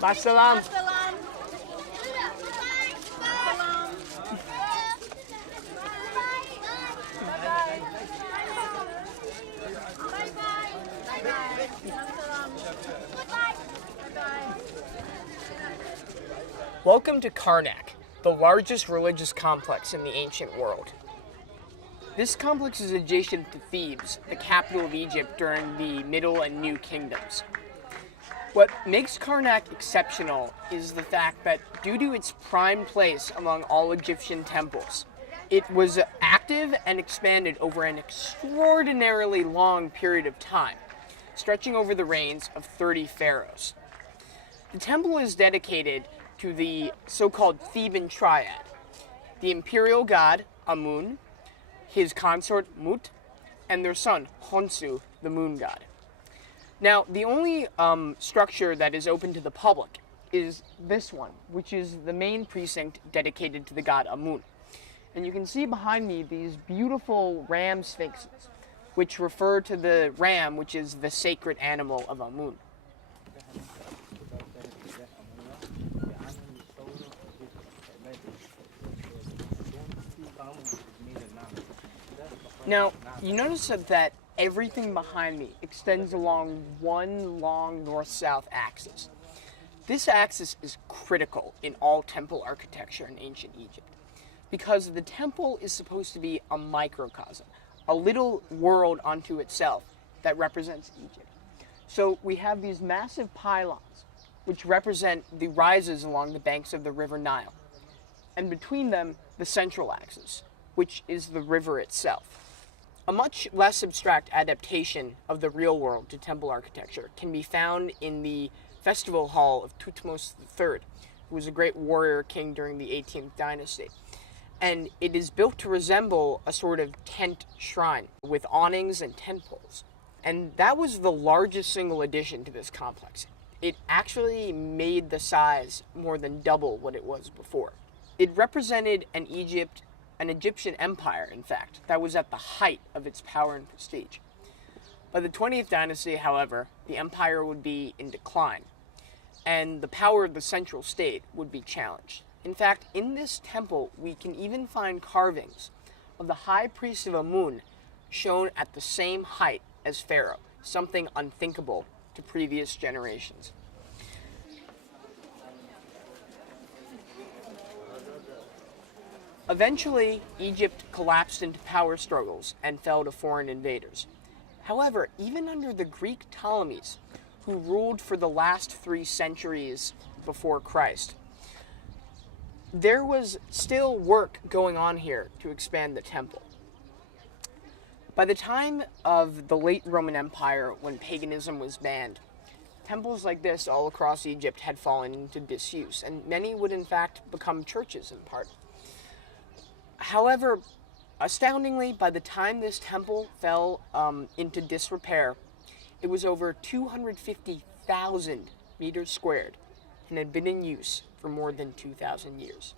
Wassalam. Salam. Welcome to Karnak, the largest religious complex in the ancient world. This complex is adjacent to Thebes, the capital of Egypt during the Middle and New Kingdoms. What makes Karnak exceptional is the fact that due to its prime place among all Egyptian temples, it was active and expanded over an extraordinarily long period of time, stretching over the reigns of 30 pharaohs. The temple is dedicated to the so-called Theban triad, the imperial god Amun, his consort Mut, and their son Khonsu, the moon god. Now, the only structure that is open to the public is this one, which is the main precinct dedicated to the god Amun. And you can see behind me these beautiful ram sphinxes, which refer to the ram, which is the sacred animal of Amun. Now, you notice that everything behind me extends along one long north-south axis. This axis is critical in all temple architecture in ancient Egypt because the temple is supposed to be a microcosm, a little world unto itself that represents Egypt. So we have these massive pylons which represent the rises along the banks of the river Nile, and between them the central axis, which is the river itself. A much less abstract adaptation of the real world to temple architecture can be found in the festival hall of Thutmose III, who was a great warrior king during the 18th dynasty. And it is built to resemble a sort of tent shrine with awnings and tent poles. And that was the largest single addition to this complex. It actually made the size more than double what it was before. It represented an Egyptian empire, in fact, that was at the height of its power and prestige. By the 20th dynasty, however, the empire would be in decline, and the power of the central state would be challenged. In fact, in this temple, we can even find carvings of the high priest of Amun shown at the same height as Pharaoh, something unthinkable to previous generations. Eventually, Egypt collapsed into power struggles and fell to foreign invaders. However, even under the Greek Ptolemies, who ruled for the last 3 centuries before Christ, there was still work going on here to expand the temple. By the time of the late Roman Empire, when paganism was banned, temples like this all across Egypt had fallen into disuse, and many would in fact become churches in part. However, astoundingly, by the time this temple fell into disrepair, it was over 250,000 meters squared and had been in use for more than 2,000 years.